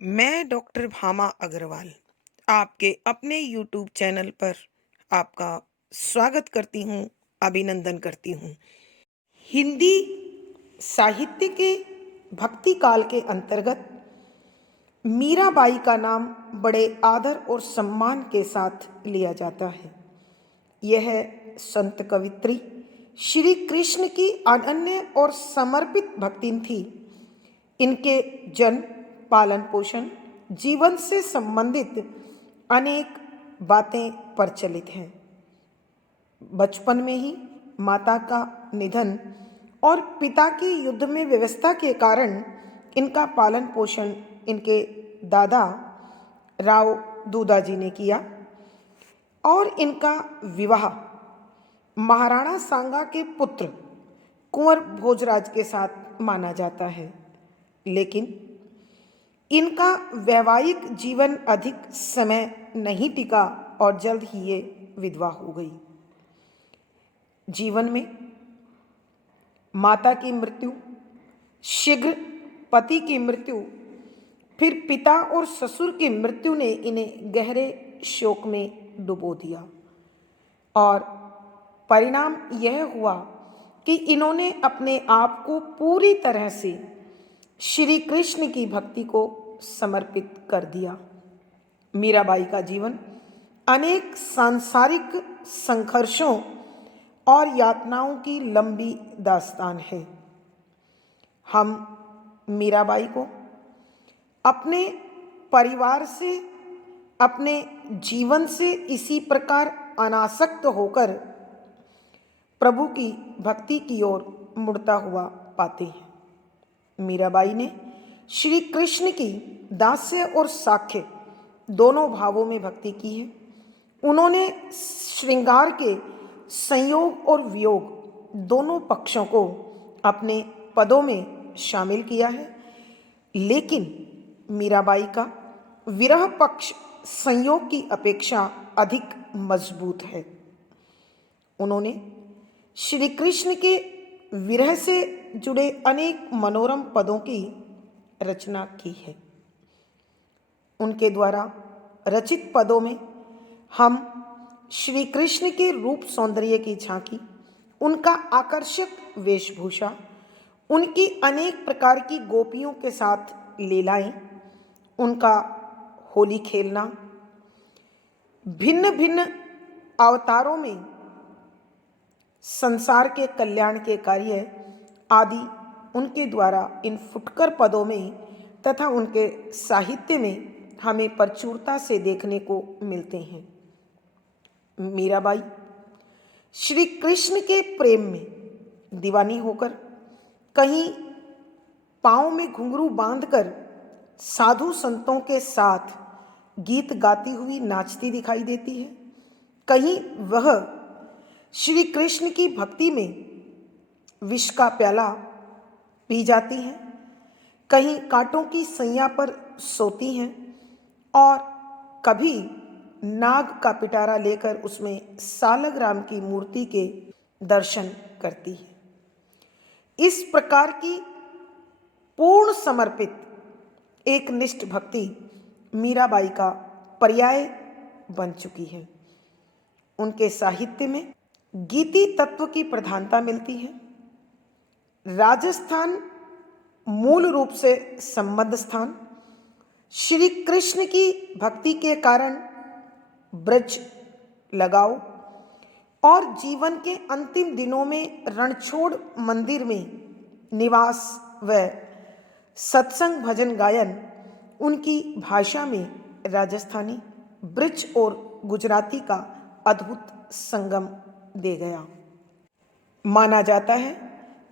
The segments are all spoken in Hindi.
मैं डॉक्टर भामा अग्रवाल आपके अपने यूट्यूब चैनल पर आपका स्वागत करती हूँ, अभिनंदन करती हूँ। हिंदी साहित्य के भक्ति काल के अंतर्गत मीराबाई का नाम बड़े आदर और सम्मान के साथ लिया जाता है। यह संत कवित्री श्री कृष्ण की अनन्य और समर्पित भक्तिन थी। इनके जन्म, पालन पोषण, जीवन से संबंधित अनेक बातें प्रचलित हैं। बचपन में ही माता का निधन और पिता की युद्ध में व्यवस्था के कारण इनका पालन पोषण इनके दादा राव दूदाजी ने किया और इनका विवाह महाराणा सांगा के पुत्र कुंवर भोजराज के साथ माना जाता है। लेकिन इनका वैवाहिक जीवन अधिक समय नहीं टिका और जल्द ही ये विधवा हो गई। जीवन में माता की मृत्यु, शीघ्र पति की मृत्यु, फिर पिता और ससुर की मृत्यु ने इन्हें गहरे शोक में डुबो दिया और परिणाम यह हुआ कि इन्होंने अपने आप को पूरी तरह से श्री कृष्ण की भक्ति को समर्पित कर दिया। मीराबाई का जीवन अनेक सांसारिक संघर्षों और यातनाओं की लंबी दास्तान है। हम मीराबाई को अपने परिवार से, अपने जीवन से इसी प्रकार अनासक्त होकर प्रभु की भक्ति की ओर मुड़ता हुआ पाते हैं। मीराबाई ने श्री कृष्ण की दास्य और साख्य दोनों भावों में भक्ति की है। उन्होंने श्रृंगार के संयोग और वियोग दोनों पक्षों को अपने पदों में शामिल किया है। लेकिन मीराबाई का विरह पक्ष संयोग की अपेक्षा अधिक मजबूत है। उन्होंने श्री कृष्ण के विरह से जुड़े अनेक मनोरम पदों की रचना की है। उनके द्वारा रचित पदों में हम श्री कृष्ण के रूप सौंदर्य की झांकी, उनका आकर्षक वेशभूषा, उनकी अनेक प्रकार की गोपियों के साथ लीलाएं, उनका होली खेलना, भिन्न भिन्न अवतारों में संसार के कल्याण के कार्य आदि उनके द्वारा इन फुटकर पदों में तथा उनके साहित्य में हमें प्रचुरता से देखने को मिलते हैं। मीराबाई श्री कृष्ण के प्रेम में दीवानी होकर कहीं पाँव में घुंघरू बांधकर साधु संतों के साथ गीत गाती हुई नाचती दिखाई देती है। कहीं वह श्री कृष्ण की भक्ति में विष का प्याला पी जाती हैं, कहीं कांटों की सैया पर सोती हैं और कभी नाग का पिटारा लेकर उसमें सालग्राम की मूर्ति के दर्शन करती है। इस प्रकार की पूर्ण समर्पित एक निष्ठ भक्ति मीराबाई का पर्याय बन चुकी है। उनके साहित्य में गीति तत्व की प्रधानता मिलती है। राजस्थान मूल रूप से संबद्ध स्थान, श्री कृष्ण की भक्ति के कारण ब्रज लगाओ और जीवन के अंतिम दिनों में रणछोड़ मंदिर में निवास व सत्संग भजन गायन उनकी भाषा में राजस्थानी, ब्रिज और गुजराती का अद्भुत संगम दे गया। माना जाता है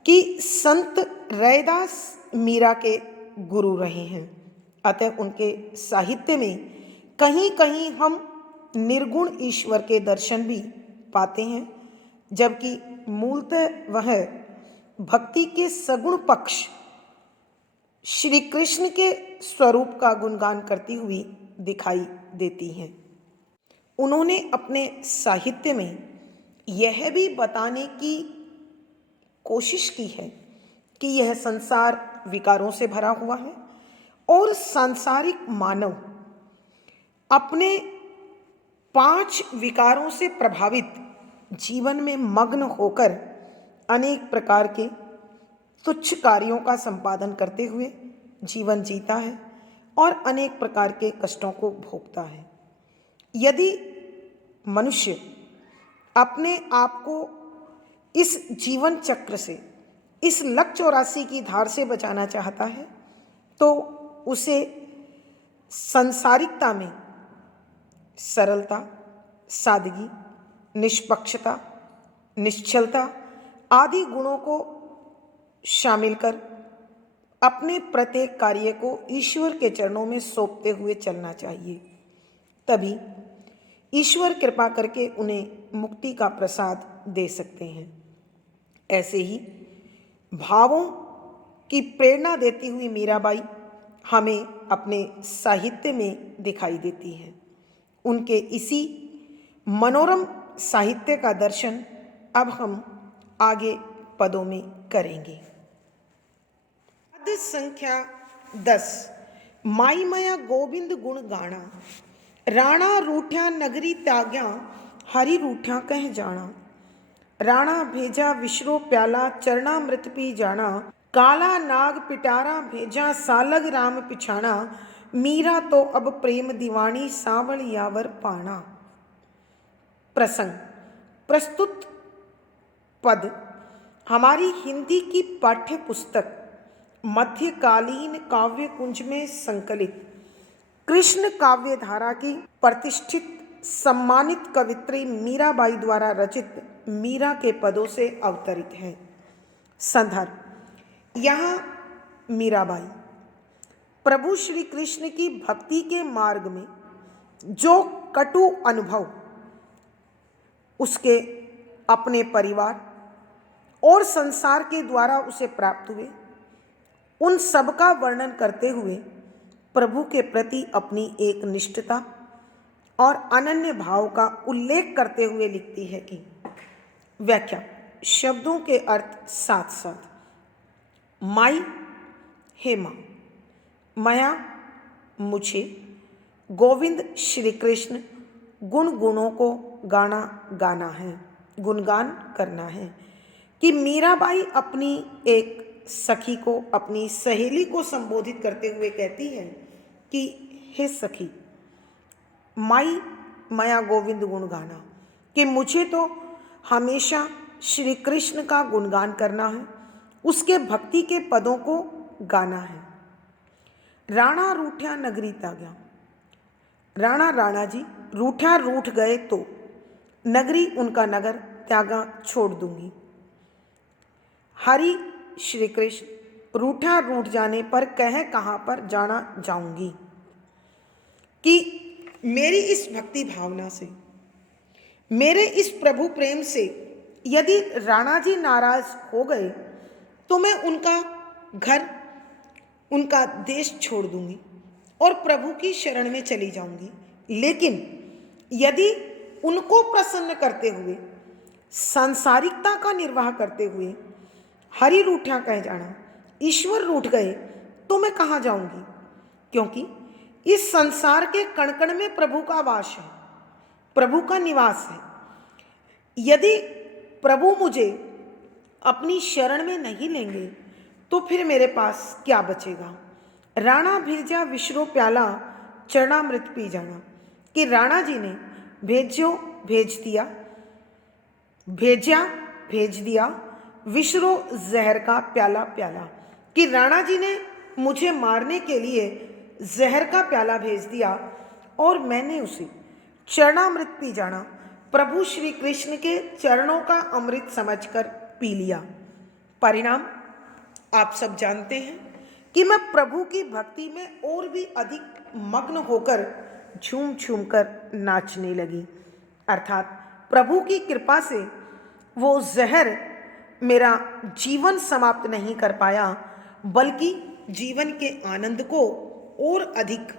कि संत रैदास मीरा के गुरु रहे हैं। अतः उनके साहित्य में कहीं कहीं हम निर्गुण ईश्वर के दर्शन भी पाते हैं, जबकि मूलतः वह भक्ति के सगुण पक्ष श्री कृष्ण के स्वरूप का गुणगान करती हुई दिखाई देती हैं। उन्होंने अपने साहित्य में यह भी बताने की कोशिश की है कि यह संसार विकारों से भरा हुआ है और सांसारिक मानव अपने 5 विकारों से प्रभावित जीवन में मग्न होकर अनेक प्रकार के तुच्छ कार्यों का संपादन करते हुए जीवन जीता है और अनेक प्रकार के कष्टों को भोगता है। यदि मनुष्य अपने आप को इस जीवन चक्र से, इस लक 84 की धार से बचाना चाहता है, तो उसे सांसारिकता में सरलता, सादगी, निष्पक्षता, निश्चलता आदि गुणों को शामिल कर अपने प्रत्येक कार्य को ईश्वर के चरणों में सौंपते हुए चलना चाहिए। तभी ईश्वर कृपा करके उन्हें मुक्ति का प्रसाद दे सकते हैं। ऐसे ही भावों की प्रेरणा देती हुई मीराबाई हमें अपने साहित्य में दिखाई देती है। उनके इसी मनोरम साहित्य का दर्शन अब हम आगे पदों में करेंगे। पद संख्या 10। माई मया गोविंद गुण गाना, राणा रूठ्या नगरी त्याग्या, हरि रूठ्या कह जाना। राणा भेजा विश्रो प्याला, चरणामृत पी जाना। काला नाग पिटारा भेजा, सालग राम पिछाना। मीरा तो अब प्रेम दीवानी, सावल यावर पाना। प्रसंग। प्रस्तुत पद हमारी हिंदी की पाठ्य पुस्तक मध्यकालीन काव्य कुंज में संकलित कृष्ण काव्य धारा की प्रतिष्ठित सम्मानित कवित्री मीराबाई द्वारा रचित मीरा के पदों से अवतरित है। संदर्भ। यहाँ मीराबाई प्रभु श्री कृष्ण की भक्ति के मार्ग में जो कटु अनुभव उसके अपने परिवार और संसार के द्वारा उसे प्राप्त हुए, उन सब का वर्णन करते हुए प्रभु के प्रति अपनी एक निष्ठता और अनन्य भाव का उल्लेख करते हुए लिखती है कि व्याख्या। शब्दों के अर्थ साथ साथ। माई, हे माँ। मया, मुझे। गोविंद श्री कृष्ण, गुणों को गाना है, गुणगान करना है। कि मीराबाई अपनी एक सखी को, अपनी सहेली को संबोधित करते हुए कहती है कि हे सखी, माई मया गोविंद गुण गाना, कि मुझे तो हमेशा श्री कृष्ण का गुणगान करना है, उसके भक्ति के पदों को गाना है। राणा रूठ्या नगरी त्याग्या। राणा जी रूठा रूठ गए तो नगरी, उनका नगर, त्यागा छोड़ दूंगी। हरि श्री कृष्ण रूठा रूठ जाने पर कह कहाँ पर जाना जाऊंगी। कि मेरी इस भक्ति भावना से, मेरे इस प्रभु प्रेम से यदि राणा जी नाराज हो गए तो मैं उनका घर, उनका देश छोड़ दूंगी और प्रभु की शरण में चली जाऊंगी। लेकिन यदि उनको प्रसन्न करते हुए, सांसारिकता का निर्वाह करते हुए हरि रूठा कह जाना, ईश्वर रूठ गए तो मैं कहाँ जाऊंगी, क्योंकि इस संसार के कण कण में प्रभु का वास है, प्रभु का निवास है। यदि प्रभु मुझे अपनी शरण में नहीं लेंगे तो फिर मेरे पास क्या बचेगा। राणा भेजा विश्रो प्याला, चरणामृत पी जाना। कि राणा जी ने भेज दिया विश्रो जहर का प्याला। कि राणा जी ने मुझे मारने के लिए जहर का प्याला भेज दिया और मैंने उसे चरणामृत पी जाना, प्रभु श्री कृष्ण के चरणों का अमृत समझकर पी लिया। परिणाम आप सब जानते हैं कि मैं प्रभु की भक्ति में और भी अधिक मग्न होकर झूम झूम कर नाचने लगी। अर्थात प्रभु की कृपा से वो जहर मेरा जीवन समाप्त नहीं कर पाया, बल्कि जीवन के आनंद को और अधिक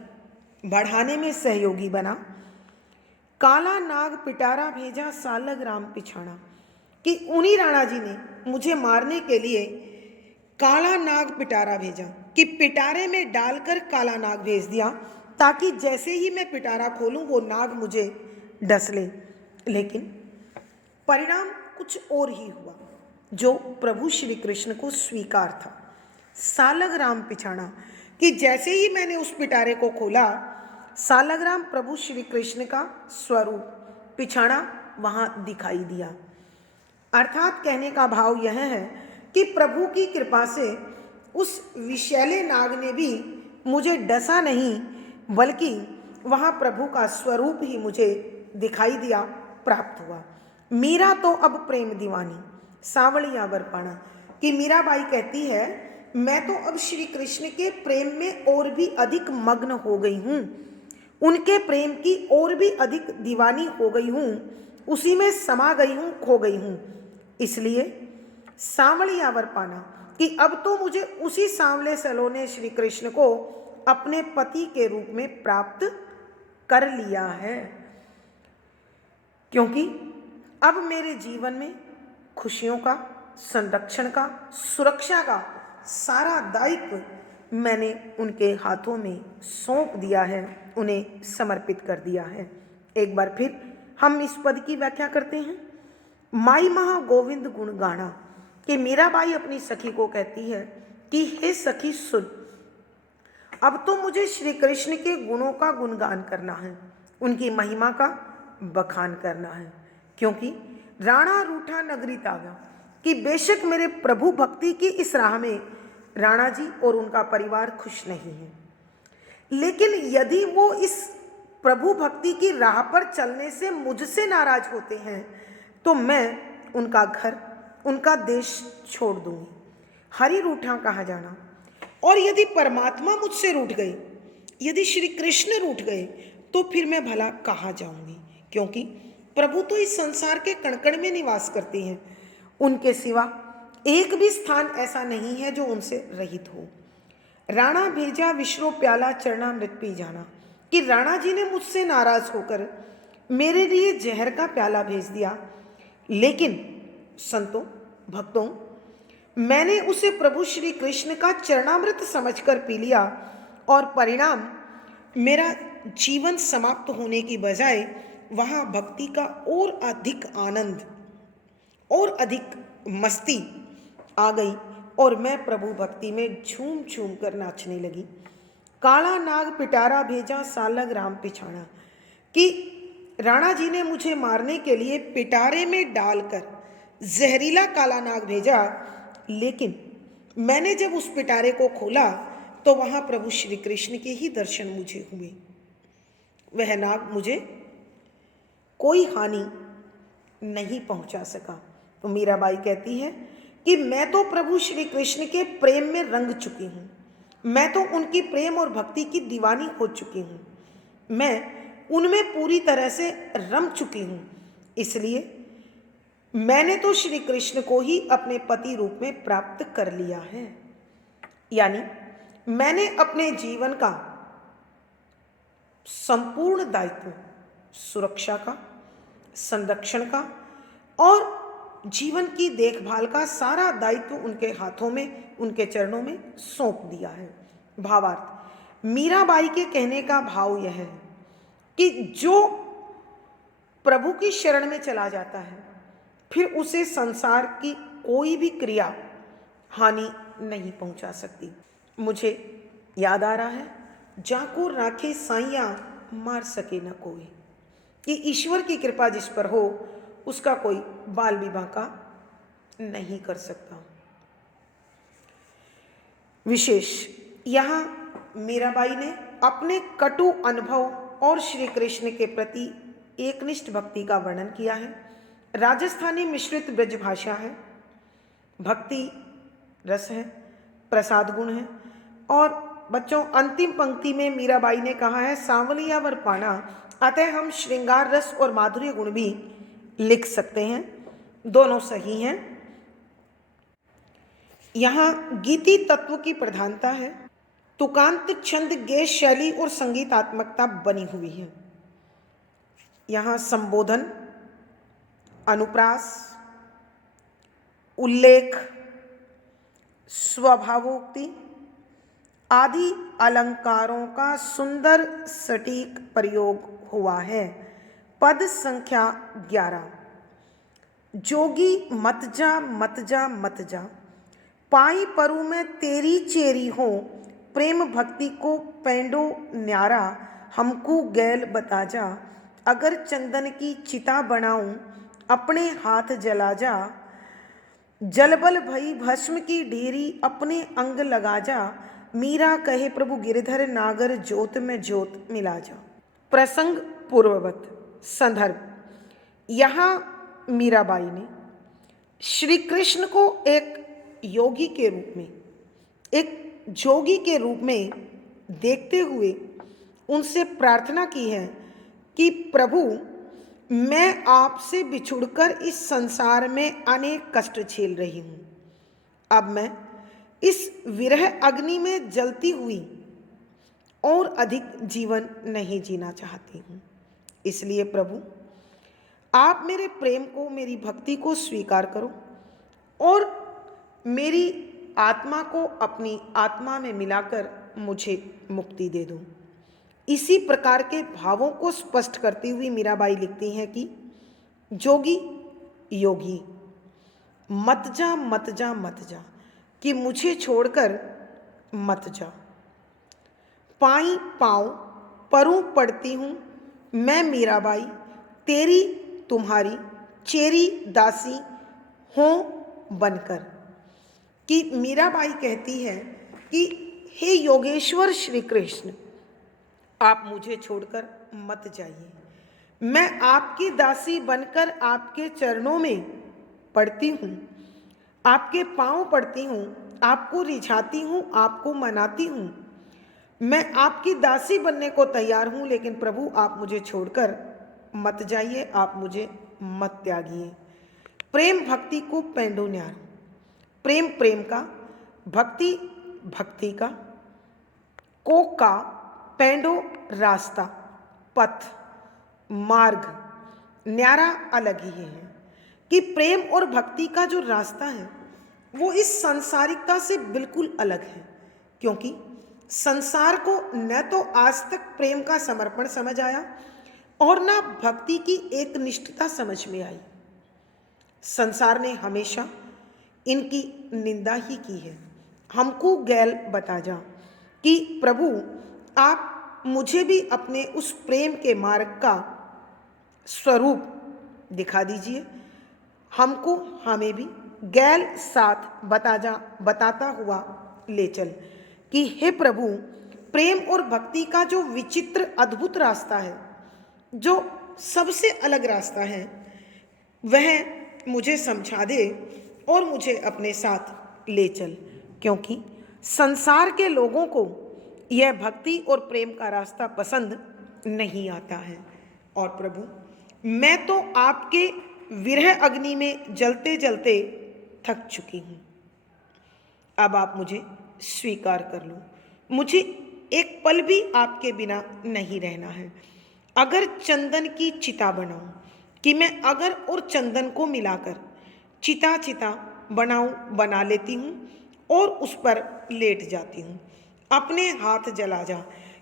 बढ़ाने में सहयोगी बना। काला नाग पिटारा भेजा, सालग राम पिछाना। कि उन्हीं राणा जी ने मुझे मारने के लिए काला नाग पिटारा भेजा, कि पिटारे में डालकर काला नाग भेज दिया, ताकि जैसे ही मैं पिटारा खोलूं वो नाग मुझे डस ले। लेकिन परिणाम कुछ और ही हुआ, जो प्रभु श्री कृष्ण को स्वीकार था। सालग्राम पिछाड़ा कि जैसे ही मैंने उस पिटारे को खोला, सालग्राम प्रभु श्री कृष्ण का स्वरूप पिछाड़ा वहां दिखाई दिया। अर्थात कहने का भाव यह है कि प्रभु की कृपा से उस विषैले नाग ने भी मुझे डसा नहीं, बल्कि वहाँ प्रभु का स्वरूप ही मुझे दिखाई दिया, प्राप्त हुआ। मीरा तो अब प्रेम दीवानी सांवलिया बरपाना कि मीराबाई कहती है, मैं तो अब श्री कृष्ण के प्रेम में और भी अधिक मग्न हो गई हूँ, उनके प्रेम की और भी अधिक दीवानी हो गई हूँ, उसी में समा गई हूँ, खो गई हूँ। इसलिए सांवलिया बरपाना कि अब तो मुझे उसी सांवले सलोने श्री कृष्ण को अपने पति के रूप में प्राप्त कर लिया है, क्योंकि अब मेरे जीवन में खुशियों का, संरक्षण का, सुरक्षा का सारा दायित्व मैंने उनके हाथों में सौंप दिया है, उन्हें समर्पित कर दिया है। एक बार फिर हम इस पद की व्याख्या करते हैं। माई महा गोविंद गुण गाना कि मीराबाई अपनी सखी को कहती है कि हे सखी सुन, अब तो मुझे श्री कृष्ण के गुणों का गुणगान करना है, उनकी महिमा का बखान करना है, क्योंकि राणा रूठा नगरी तागा कि बेशक मेरे प्रभु भक्ति की इस राह में राणा जी और उनका परिवार खुश नहीं है, लेकिन यदि वो इस प्रभु भक्ति की राह पर चलने से मुझसे नाराज होते हैं तो मैं उनका घर, उनका देश छोड़ दूंगी। हरि रूठा कहा जाना। और यदि परमात्मा मुझसे रूठ गए, यदि श्री कृष्ण रूठ गए, तो फिर मैं भला कहाँ जाऊंगी, क्योंकि प्रभु तो इस संसार के कण-कण में निवास करते हैं, उनके सिवा एक भी स्थान ऐसा नहीं है जो उनसे रहित हो। राणा भेजा विश्रो प्याला चरना मृत पी जाना कि राणा जी ने मुझसे नाराज होकर मेरे लिए जहर का प्याला भेज दिया, लेकिन संतों, भक्तों, मैंने उसे प्रभु श्री कृष्ण का चरणामृत समझकर पी लिया, और परिणाम मेरा जीवन समाप्त होने की बजाय वहाँ भक्ति का और अधिक आनंद और अधिक मस्ती आ गई, और मैं प्रभु भक्ति में झूम झूम कर नाचने लगी। काला नाग पिटारा भेजा सालग्राम पिछाड़ा कि राणा जी ने मुझे मारने के लिए पिटारे में डालकर जहरीला काला नाग भेजा, लेकिन मैंने जब उस पिटारे को खोला तो वहाँ प्रभु श्री कृष्ण के ही दर्शन मुझे हुए। वह नाग मुझे कोई हानि नहीं पहुँचा सका। तो मीराबाई कहती है कि मैं तो प्रभु श्री कृष्ण के प्रेम में रंग चुकी हूँ, मैं तो उनकी प्रेम और भक्ति की दीवानी हो चुकी हूँ, मैं उनमें पूरी तरह से रम चुकी हूँ। इसलिए मैंने तो श्री कृष्ण को ही अपने पति रूप में प्राप्त कर लिया है, यानी मैंने अपने जीवन का संपूर्ण दायित्व सुरक्षा का, संरक्षण का और जीवन की देखभाल का सारा दायित्व उनके हाथों में, उनके चरणों में सौंप दिया है। भावार्थ, मीराबाई के कहने का भाव यह है कि जो प्रभु की शरण में चला जाता है, फिर उसे संसार की कोई भी क्रिया हानि नहीं पहुंचा सकती। मुझे याद आ रहा है, जाको राखे साइया मार सके न कोई, कि ईश्वर की कृपा जिस पर हो उसका कोई बाल विवाह का नहीं कर सकता। विशेष यहाँ मीराबाई ने अपने कटु अनुभव और श्री कृष्ण के प्रति एकनिष्ठ भक्ति का वर्णन किया है। राजस्थानी मिश्रित ब्रज भाषा है, भक्ति रस है, प्रसाद गुण है। और बच्चों, अंतिम पंक्ति में मीराबाई ने कहा है सांवलिया वर पाना, अतः हम श्रृंगार रस और माधुर्य गुण भी लिख सकते हैं, दोनों सही हैं। यहाँ गीति तत्व की प्रधानता है, तुकांत छंद गेय शैली और संगीतात्मकता बनी हुई है। यहाँ संबोधन, अनुप्रास, उल्लेख, स्वभावोक्ति आदि अलंकारों का सुंदर सटीक प्रयोग हुआ है। पद संख्या 11। जोगी मत जा मत जा मत जा, पाई परु में तेरी चेरी हो, प्रेम भक्ति को पैंडो न्यारा, हमको गैल बता जा। अगर चंदन की चिता बनाऊं, अपने हाथ जला जा, जलबल भई भस्म की ढेरी, अपने अंग लगा जा। मीरा कहे प्रभु गिरधर नागर, ज्योत में ज्योत मिला जा। प्रसंग पूर्ववत। संदर्भ: यहाँ मीराबाई ने श्री कृष्ण को एक योगी के रूप में, एक जोगी के रूप में देखते हुए उनसे प्रार्थना की है कि प्रभु, मैं आपसे बिछुड़कर इस संसार में अनेक कष्ट झेल रही हूँ। अब मैं इस विरह अग्नि में जलती हुई और अधिक जीवन नहीं जीना चाहती हूँ। इसलिए प्रभु, आप मेरे प्रेम को, मेरी भक्ति को स्वीकार करो और मेरी आत्मा को अपनी आत्मा में मिलाकर मुझे मुक्ति दे दो। इसी प्रकार के भावों को स्पष्ट करती हुई मीराबाई लिखती हैं कि जोगी योगी मत जा मत जा मत जा, कि मुझे छोड़कर मत जा। पाई पाँव परूं पड़ती हूँ मैं मीराबाई, तेरी तुम्हारी चेरी दासी हो बनकर। कि मीराबाई कहती है कि हे योगेश्वर श्री कृष्ण, आप मुझे छोड़कर मत जाइए। मैं आपकी दासी बनकर आपके चरणों में पड़ती हूँ, आपके पाँव पड़ती हूँ, आपको रिझाती हूँ, आपको मनाती हूँ। मैं आपकी दासी बनने को तैयार हूँ, लेकिन प्रभु आप मुझे छोड़कर मत जाइए, आप मुझे मत त्यागिए। प्रेम भक्ति को पैंडो न्यारो। प्रेम प्रेम का, भक्ति भक्ति का, कोक का, पैंडो रास्ता, पथ, मार्ग, न्यारा अलग ही है। कि प्रेम और भक्ति का जो रास्ता है वो इस सांसारिकता से बिल्कुल अलग है, क्योंकि संसार को न तो आज तक प्रेम का समर्पण समझ आया और न भक्ति की एक निष्ठता समझ में आई। संसार ने हमेशा इनकी निंदा ही की है। हमको गैल बता जा कि प्रभु, आप मुझे भी अपने उस प्रेम के मार्ग का स्वरूप दिखा दीजिए। हमको, हमें भी गैल साथ बता जा, बताता हुआ ले चल। कि हे प्रभु, प्रेम और भक्ति का जो विचित्र अद्भुत रास्ता है, जो सबसे अलग रास्ता है, वह मुझे समझा दे और मुझे अपने साथ ले चल। क्योंकि संसार के लोगों को यह भक्ति और प्रेम का रास्ता पसंद नहीं आता है। और प्रभु, मैं तो आपके विरह अग्नि में जलते जलते थक चुकी हूँ। अब आप मुझे स्वीकार कर लो। मुझे एक पल भी आपके बिना नहीं रहना है। अगर चंदन की चिता बनाऊं, कि मैं अगर और चंदन को मिलाकर चिता चिता बना लेती हूँ और उस पर लेट जाती हूँ। अपने हाथ जला जा,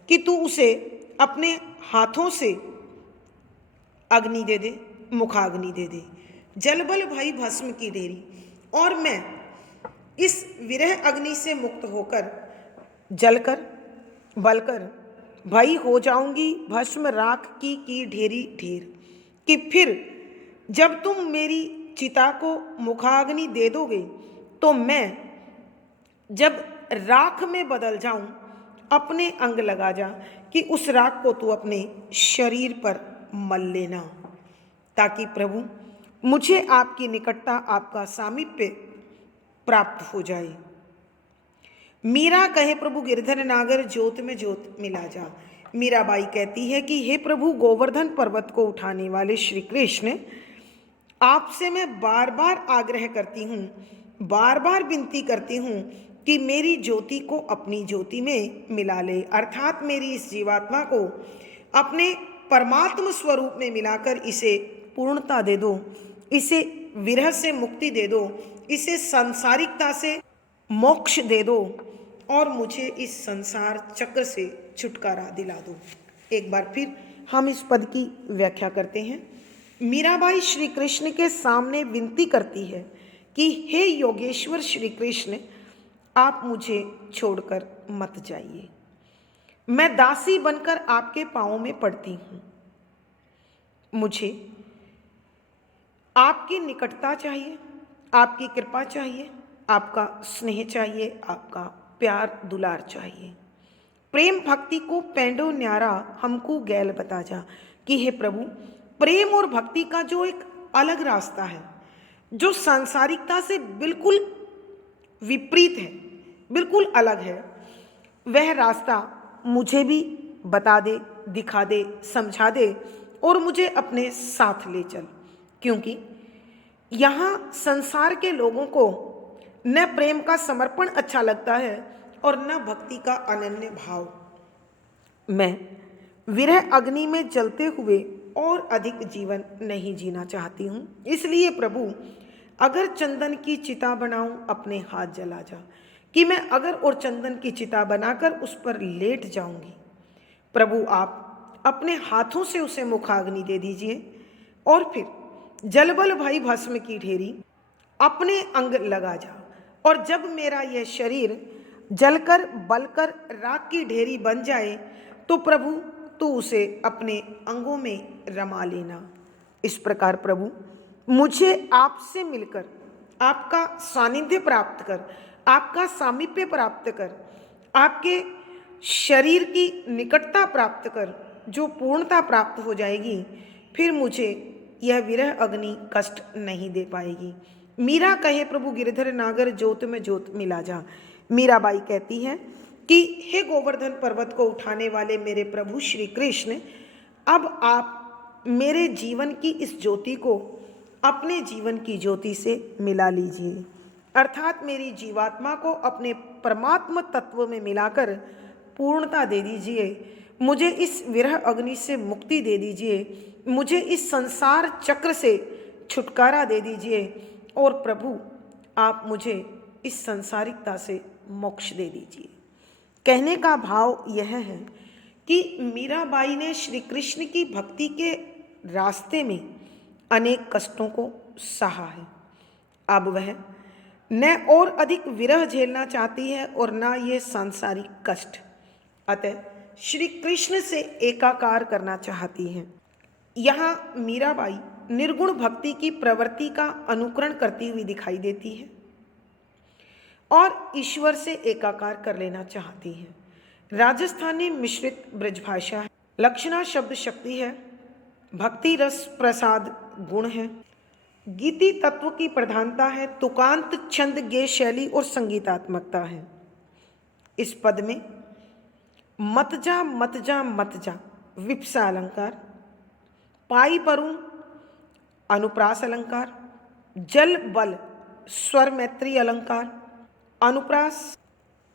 कि तू उसे अपने हाथों से अग्नि दे दे, मुखाग्नि दे दे, जलबल भई भस्म की ढेरी, और मैं इस विरह अग्नि से मुक्त होकर जलकर बलकर भई हो जाऊंगी भस्म राख की ढेरी ढेर। कि फिर जब तुम मेरी चिता को मुखाग्नि दे दोगे तो मैं जब राख में बदल जाऊं, अपने अंग लगा जा, कि उस राख को तू अपने शरीर पर मल लेना, ताकि प्रभु मुझे आपकी निकटता, आपका सामीप्य प्राप्त हो जाए। मीरा कहे प्रभु गिरधर नागर, ज्योत में ज्योत मिला जा। मीराबाई कहती है कि हे प्रभु, गोवर्धन पर्वत को उठाने वाले श्री कृष्ण, आपसे मैं बार बार आग्रह करती हूँ, बार बार विनती करती हूँ कि मेरी ज्योति को अपनी ज्योति में मिला ले, अर्थात मेरी इस जीवात्मा को अपने परमात्म स्वरूप में मिलाकर इसे पूर्णता दे दो, इसे विरह से मुक्ति दे दो, इसे सांसारिकता से मोक्ष दे दो, और मुझे इस संसार चक्र से छुटकारा दिला दो। एक बार फिर हम इस पद की व्याख्या करते हैं। मीराबाई श्री कृष्ण के सामने विनती करती है कि हे योगेश्वर श्री कृष्ण, आप मुझे छोड़कर मत जाइए। मैं दासी बनकर आपके पांवों में पड़ती हूँ। मुझे आपकी निकटता चाहिए, आपकी कृपा चाहिए, आपका स्नेह चाहिए, आपका प्यार दुलार चाहिए। प्रेम भक्ति को पेंडो न्यारा हमको गैल बता जा कि हे प्रभु, प्रेम और भक्ति का जो एक अलग रास्ता है, जो सांसारिकता से बिल्कुल विपरीत है, बिल्कुल अलग है, वह रास्ता मुझे भी बता दे, दिखा दे, समझा दे और मुझे अपने साथ ले चल। क्योंकि यहाँ संसार के लोगों को न प्रेम का समर्पण अच्छा लगता है और न भक्ति का अनन्य भाव। मैं विरह अग्नि में जलते हुए और अधिक जीवन नहीं जीना चाहती हूँ। इसलिए प्रभु, अगर चंदन की चिता बनाऊं, अपने हाथ जला जा, कि मैं अगर और चंदन की चिता बनाकर उस पर लेट जाऊंगी। प्रभु, आप अपने हाथों से उसे मुखाग्नि दे दीजिए और फिर जलबल भाई भस्म की ढेरी अपने अंग लगा जा, और जब मेरा यह शरीर जलकर बलकर राख की ढेरी बन जाए तो प्रभु तू उसे अपने अंगों में रमा लेना। इस प्रकार प्रभु, मुझे आपसे मिलकर, आपका सानिध्य प्राप्त कर, आपका सामीप्य प्राप्त कर, आपके शरीर की निकटता प्राप्त कर, जो पूर्णता प्राप्त हो जाएगी, फिर मुझे यह विरह अग्नि कष्ट नहीं दे पाएगी। मीरा कहे, प्रभु गिरधर नागर ज्योत में ज्योत मिला जा। मीराबाई कहती है कि हे गोवर्धन पर्वत को उठाने वाले मेरे प्रभु श्री कृष्ण, अब आप मेरे जीवन की इस ज्योति को अपने जीवन की ज्योति से मिला लीजिए, अर्थात मेरी जीवात्मा को अपने परमात्म तत्व में मिलाकर पूर्णता दे दीजिए। मुझे इस विरह अग्नि से मुक्ति दे दीजिए, मुझे इस संसार चक्र से छुटकारा दे दीजिए और प्रभु, आप मुझे इस संसारिकता से मोक्ष दे दीजिए। कहने का भाव यह है कि मीराबाई ने श्री कृष्ण की भक्ति के रास्ते में अनेक कष्टों को सहा है। अब वह न और अधिक विरह झेलना चाहती है और न ये सांसारिक कष्ट, अतः श्री कृष्ण से एकाकार करना चाहती है। यहाँ मीराबाई निर्गुण भक्ति की प्रवृत्ति का अनुकरण करती हुई दिखाई देती है और ईश्वर से एकाकार कर लेना चाहती है। राजस्थानी मिश्रित ब्रजभाषा है, लक्षणा शब्द शक्ति है, भक्ति रस प्रसाद गुण है, गीति तत्व की प्रधानता है, तुकांत छंद गे शैली और संगीतात्मकता है। इस पद में मत जा मत जा मत जा विप्सा अलंकार, पाई परू अनुप्रास अलंकार, जल बल स्वर मैत्री अलंकार, अनुप्रास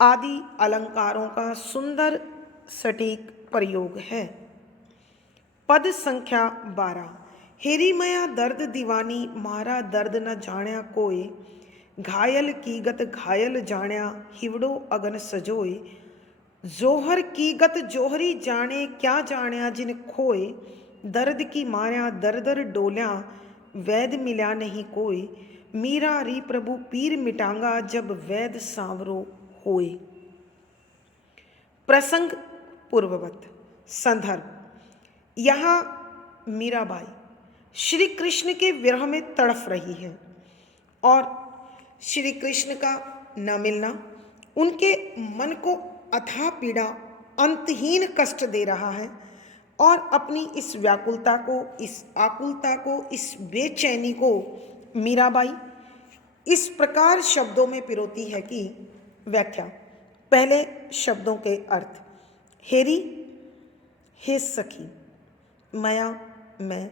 आदि अलंकारों का सुंदर सटीक प्रयोग है। पद संख्या 12। हेरी मया दर्द दीवानी, मारा दर्द न जाण्या कोय, घायल कीगत घायल जाण्या, हिवड़ो अगन सजोय, जोहर कीगत जोहरी जाने, क्या जाण्या जिन खोय, दर्द की माया दर दर डोल्या, वैद मिला नहीं कोय, मीरा री प्रभु पीर मिटांगा, जब वैद सांवरो होए। प्रसंग पूर्ववत। संदर्भ, यहाँ मीराबाई श्री कृष्ण के विरह में तड़फ रही है और श्री कृष्ण का न मिलना उनके मन को अथाह पीड़ा, अंतहीन कष्ट दे रहा है और अपनी इस व्याकुलता को, इस आकुलता को, इस बेचैनी को मीराबाई इस प्रकार शब्दों में पिरोती है कि व्याख्या। पहले शब्दों के अर्थ। हेरी हे सखी, मया मैं,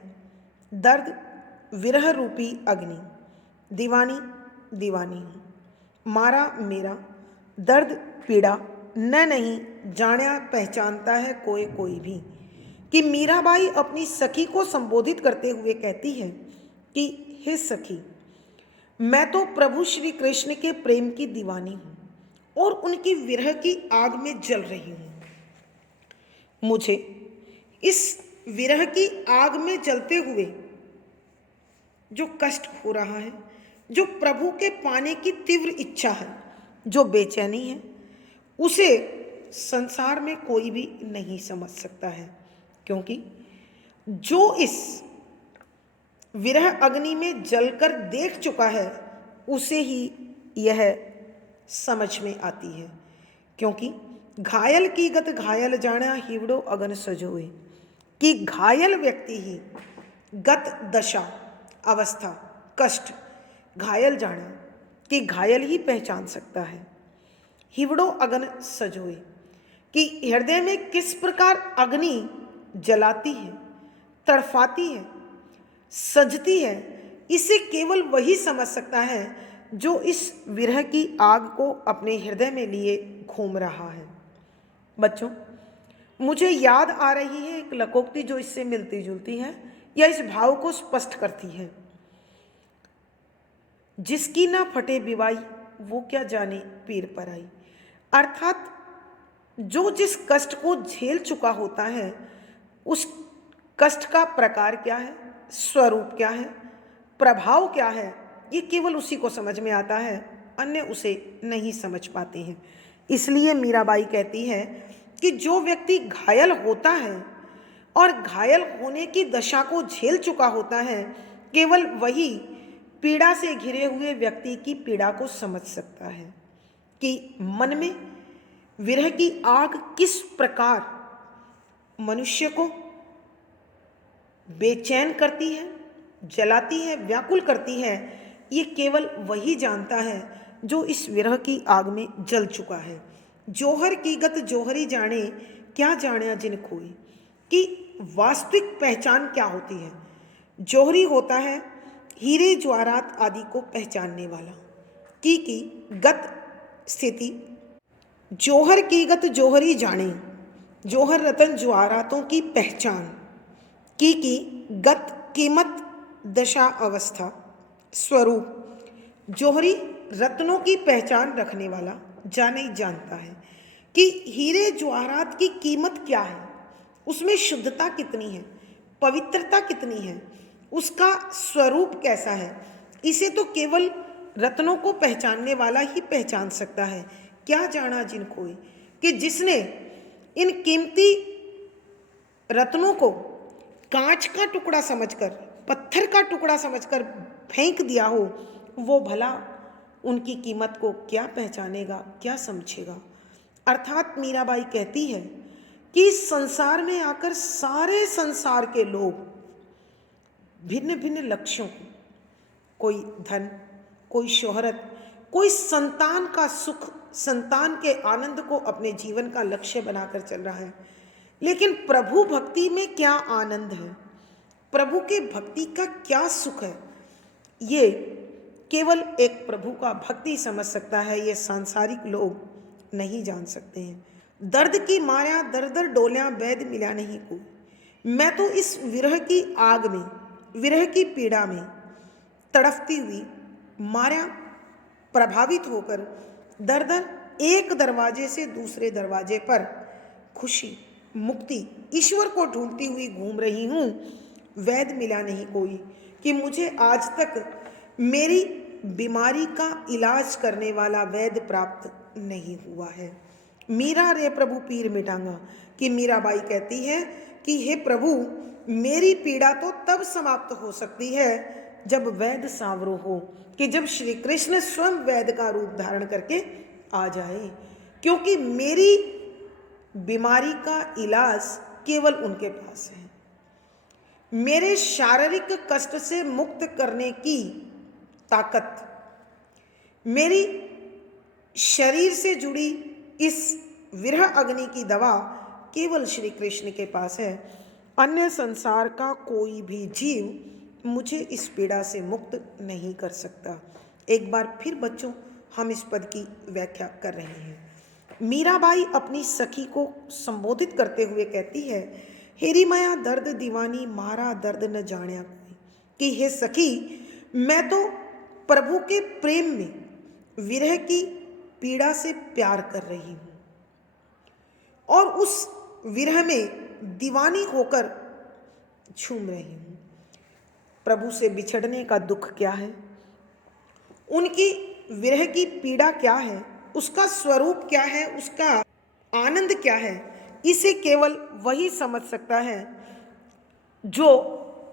दर्द विरह रूपी अग्नि, दीवानी दीवानी हूँ, मारा मेरा, दर्द पीड़ा न नहीं जाण्या पहचानता है कोई कोई भी। कि मीराबाई अपनी सखी को संबोधित करते हुए कहती है कि हे सखी, मैं तो प्रभु श्री कृष्ण के प्रेम की दीवानी हूँ और उनकी विरह की आग में जल रही हूँ। मुझे इस विरह की आग में जलते हुए जो कष्ट हो रहा है, जो प्रभु के पाने की तीव्र इच्छा है, जो बेचैनी है, उसे संसार में कोई भी नहीं समझ सकता है। क्योंकि जो इस विरह अग्नि में जलकर देख चुका है, उसे ही यह समझ में आती है। क्योंकि घायल की गत घायल जाना हिवड़ो अगन सजोए, कि घायल व्यक्ति ही गत दशा, अवस्था, कष्ट, घायल जाना कि घायल ही पहचान सकता है। हिवड़ो अगन सजोए, कि हृदय में किस प्रकार अग्नि जलाती है, तड़फाती है, सजती है, इसे केवल वही समझ सकता है जो इस विरह की आग को अपने हृदय में लिए घूम रहा है। बच्चों, मुझे याद आ रही है एक लोकोक्ति जो इससे मिलती जुलती है या इस भाव को स्पष्ट करती है। जिसकी ना फटे बिवाई, वो क्या जाने पीर पर आई। अर्थात जो जिस कष्ट को झेल चुका होता है, उस कष्ट का प्रकार क्या है, स्वरूप क्या है, प्रभाव क्या है, ये केवल उसी को समझ में आता है, अन्य उसे नहीं समझ पाते हैं। इसलिए मीराबाई कहती है कि जो व्यक्ति घायल होता है और घायल होने की दशा को झेल चुका होता है, केवल वही पीड़ा से घिरे हुए व्यक्ति की पीड़ा को समझ सकता है कि मन में विरह की आग किस प्रकार मनुष्य को बेचैन करती है, जलाती है, व्याकुल करती है। ये केवल वही जानता है जो इस विरह की आग में जल चुका है। जोहर की गत जोहरी जाने, क्या जाना जिन कोई, कि वास्तविक पहचान क्या होती है। जोहरी होता है हीरे ज्वारात आदि को पहचानने वाला, की गत स्थिति। जोहर की गत जोहरी जाने, जोहर रतन ज्वारातों की पहचान, की गत कीमत, दशा, अवस्था, स्वरूप। जोहरी रत्नों की पहचान रखने वाला जाने जानता है कि हीरे ज्वारात की कीमत क्या है, उसमें शुद्धता कितनी है, पवित्रता कितनी है, उसका स्वरूप कैसा है। इसे तो केवल रत्नों को पहचानने वाला ही पहचान सकता है। क्या जाना जिन कोई, कि जिसने इन कीमती रत्नों को कांच का टुकड़ा समझकर, पत्थर का टुकड़ा समझकर फेंक दिया हो, वो भला उनकी कीमत को क्या पहचानेगा, क्या समझेगा। अर्थात मीराबाई कहती है कि संसार में आकर सारे संसार के लोग भिन्न भिन्न लक्ष्यों को, कोई धन, कोई शोहरत, कोई संतान का सुख, संतान के आनंद को अपने जीवन का लक्ष्य बनाकर चल रहा है। लेकिन प्रभु भक्ति में क्या आनंद है, प्रभु के भक्ति का क्या सुख है, ये केवल एक प्रभु का भक्ति समझ सकता है। ये सांसारिक लोग नहीं जान सकते हैं। दर्द की माया दर दर डोलियां वैद मिला नहीं को, मैं तो इस विरह की आग में, विरह की पीड़ा में तड़फती हुई माया प्रभावित होकर दर दर एक दरवाजे से दूसरे दरवाजे पर खुशी, मुक्ति, ईश्वर को ढूंढती हुई घूम रही हूँ। वैद मिला नहीं कोई, कि मुझे आज तक मेरी बीमारी का इलाज करने वाला वैद्य प्राप्त नहीं हुआ है। मीरा रे प्रभु पीर मिटांगा, कि मीराबाई कहती है कि हे प्रभु, मेरी पीड़ा तो तब समाप्त हो सकती है जब वैद्य सांवरो हो, कि जब श्री कृष्ण स्वयं वैद्य का रूप धारण करके आ जाए। क्योंकि मेरी बीमारी का इलाज केवल उनके पास है। मेरे शारीरिक कष्ट से मुक्त करने की ताकत, मेरी शरीर से जुड़ी इस विरह अग्नि की दवा केवल श्री कृष्ण के पास है। अन्य संसार का कोई भी जीव मुझे इस पीड़ा से मुक्त नहीं कर सकता। एक बार फिर बच्चों, हम इस पद की व्याख्या कर रहे हैं। मीराबाई अपनी सखी को संबोधित करते हुए कहती है, हेरी माया दर्द दीवानी, मारा दर्द न जाण्या कोई, कि हे सखी, मैं तो प्रभु के प्रेम में, विरह की पीड़ा से प्यार कर रही हूँ और उस विरह में दीवानी होकर झूम रही हूँ। प्रभु से बिछड़ने का दुख क्या है, उनकी विरह की पीड़ा क्या है, उसका स्वरूप क्या है, उसका आनंद क्या है, इसे केवल वही समझ सकता है जो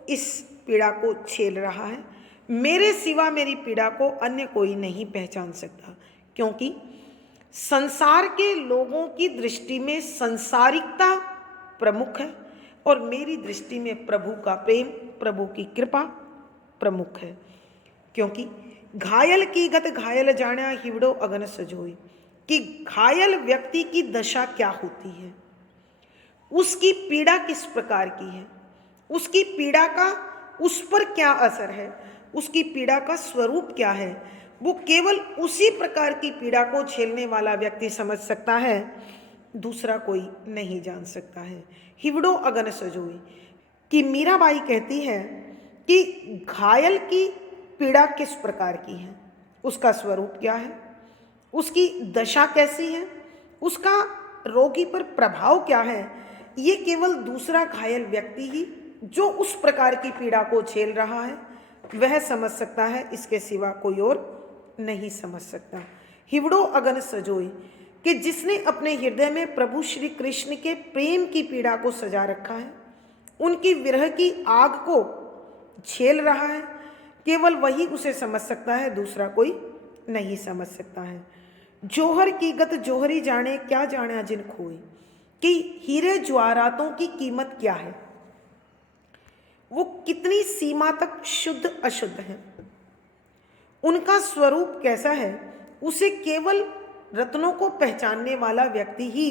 इस पीड़ा को झेल रहा है। मेरे सिवा मेरी पीड़ा को अन्य कोई नहीं पहचान सकता, क्योंकि संसार के लोगों की दृष्टि में संसारिकता प्रमुख है और मेरी दृष्टि में प्रभु का प्रेम, प्रभु की कृपा प्रमुख है। क्योंकि घायल की गत घायल जाना हिवड़ो अगन सजोई, कि घायल व्यक्ति की दशा क्या होती है, उसकी पीड़ा किस प्रकार की है, उसकी पीड़ा का उस पर क्या असर है, उसकी पीड़ा का स्वरूप क्या है, वो केवल उसी प्रकार की पीड़ा को झेलने वाला व्यक्ति समझ सकता है, दूसरा कोई नहीं जान सकता है। हिवड़ो अगन सजोई, कि मीराबाई कहती है कि घायल की पीड़ा किस प्रकार की है, उसका स्वरूप क्या है, उसकी दशा कैसी है, उसका रोगी पर प्रभाव क्या है, ये केवल दूसरा घायल व्यक्ति ही जो उस प्रकार की पीड़ा को झेल रहा है वह समझ सकता है, इसके सिवा कोई और नहीं समझ सकता। हिवड़ो अगन सजोई, कि जिसने अपने हृदय में प्रभु श्री कृष्ण के प्रेम की पीड़ा को सजा रखा है, उनकी विरह की आग को झेल रहा है, केवल वही उसे समझ सकता है, दूसरा कोई नहीं समझ सकता है। जोहर की गत जोहरी जाने क्या जाना जिन खोई, कि हीरे ज्वारातों की कीमत क्या है, वो कितनी सीमा तक शुद्ध अशुद्ध है, उनका स्वरूप कैसा है, उसे केवल रत्नों को पहचानने वाला व्यक्ति ही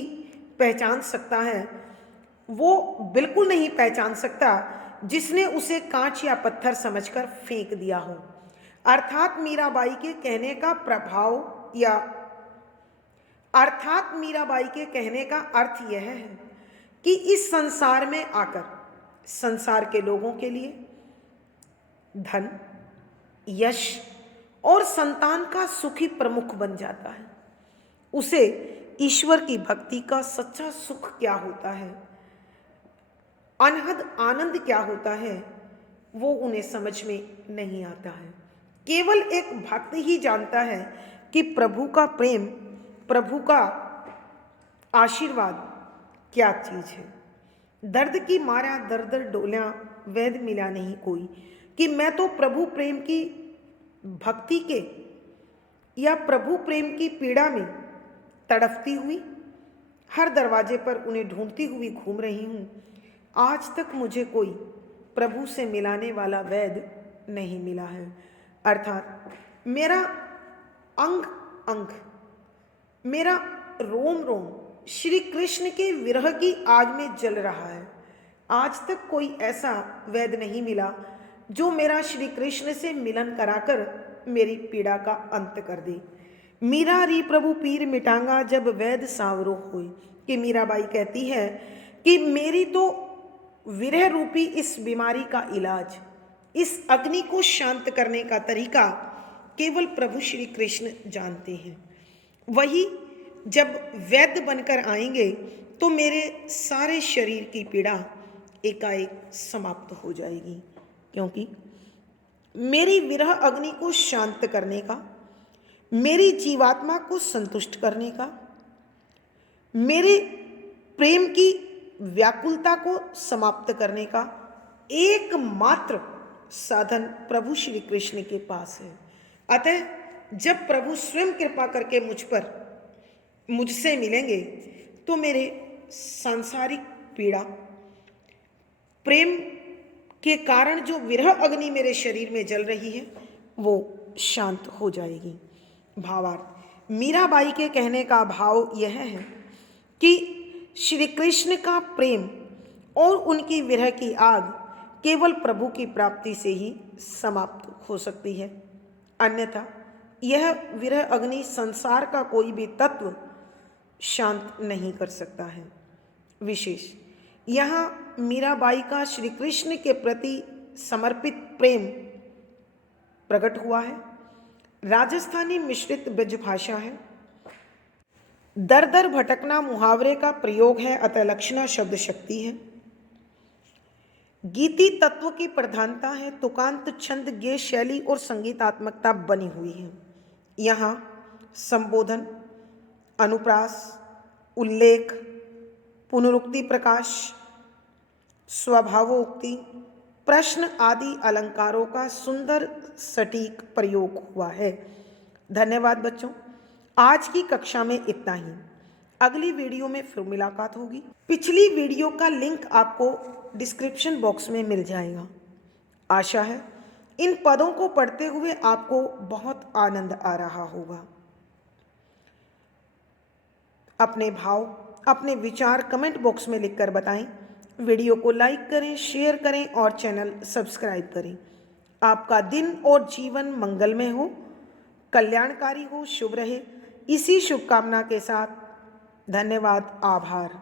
पहचान सकता है। वो बिल्कुल नहीं पहचान सकता जिसने उसे कांच या पत्थर समझकर फेंक दिया हो। अर्थात मीराबाई के कहने का प्रभाव या अर्थात मीराबाई के कहने का अर्थ यह है कि इस संसार में आकर संसार के लोगों के लिए धन, यश और संतान का सुखी प्रमुख बन जाता है। उसे ईश्वर की भक्ति का सच्चा सुख क्या होता है, अनहद आनंद क्या होता है, वो उन्हें समझ में नहीं आता है। केवल एक भक्त ही जानता है कि प्रभु का प्रेम, प्रभु का आशीर्वाद क्या चीज है। दर्द की मारा दर दर डोल्या वैद मिला नहीं कोई, कि मैं तो प्रभु प्रेम की भक्ति के या प्रभु प्रेम की पीड़ा में तड़फती हुई हर दरवाजे पर उन्हें ढूंढती हुई घूम रही हूँ। आज तक मुझे कोई प्रभु से मिलाने वाला वैद नहीं मिला है। अर्थात मेरा अंग अंग, मेरा रोम रोम श्री कृष्ण के विरह की आग में जल रहा है। आज तक कोई ऐसा वैद नहीं मिला जो मेरा श्री कृष्ण से मिलन कराकर मेरी पीड़ा का अंत कर दे। मीरा री प्रभु पीर मिटांगा जब वैद सांवरो होए, कि मीराबाई कहती है कि मेरी तो विरह रूपी इस बीमारी का इलाज, इस अग्नि को शांत करने का तरीका केवल प्रभु श्री कृष्ण जानते हैं। वही जब वैद्य बनकर आएंगे तो मेरे सारे शरीर की पीड़ा एकाएक समाप्त हो जाएगी, क्योंकि मेरी विरह अग्नि को शांत करने का, मेरी जीवात्मा को संतुष्ट करने का, मेरे प्रेम की व्याकुलता को समाप्त करने का एकमात्र साधन प्रभु श्री कृष्ण के पास है। अतः जब प्रभु स्वयं कृपा करके मुझसे मिलेंगे तो मेरे सांसारिक पीड़ा, प्रेम के कारण जो विरह अग्नि मेरे शरीर में जल रही है वो शांत हो जाएगी। भावार्थ, मीराबाई के कहने का भाव यह है कि श्री कृष्ण का प्रेम और उनकी विरह की आग केवल प्रभु की प्राप्ति से ही समाप्त हो सकती है, अन्यथा यह विरह अग्नि संसार का कोई भी तत्व शांत नहीं कर सकता है। विशेष यहाँ मीराबाई का श्री कृष्ण के प्रति समर्पित प्रेम प्रकट हुआ है। राजस्थानी मिश्रित ब्रज भाषा है दर दर भटकना मुहावरे का प्रयोग है, अतः लक्षणा शब्द शक्ति है। गीति तत्व की प्रधानता है, तुकांत छंद गेय शैली और संगीतात्मकता बनी हुई है। यहाँ संबोधन, अनुप्रास, उल्लेख, पुनरुक्ति प्रकाश, स्वभावोक्ति, प्रश्न आदि अलंकारों का सुंदर सटीक प्रयोग हुआ है। धन्यवाद बच्चों, आज की कक्षा में इतना ही। अगली वीडियो में फिर मुलाकात होगी। पिछली वीडियो का लिंक आपको डिस्क्रिप्शन बॉक्स में मिल जाएगा। आशा है इन पदों को पढ़ते हुए आपको बहुत आनंद आ रहा होगा। अपने भाव, अपने विचार कमेंट बॉक्स में लिखकर बताएं। वीडियो को लाइक करें, शेयर करें और चैनल सब्सक्राइब करें। आपका दिन और जीवन मंगलमय हो, कल्याणकारी हो, शुभ रहे, इसी शुभकामना के साथ धन्यवाद, आभार।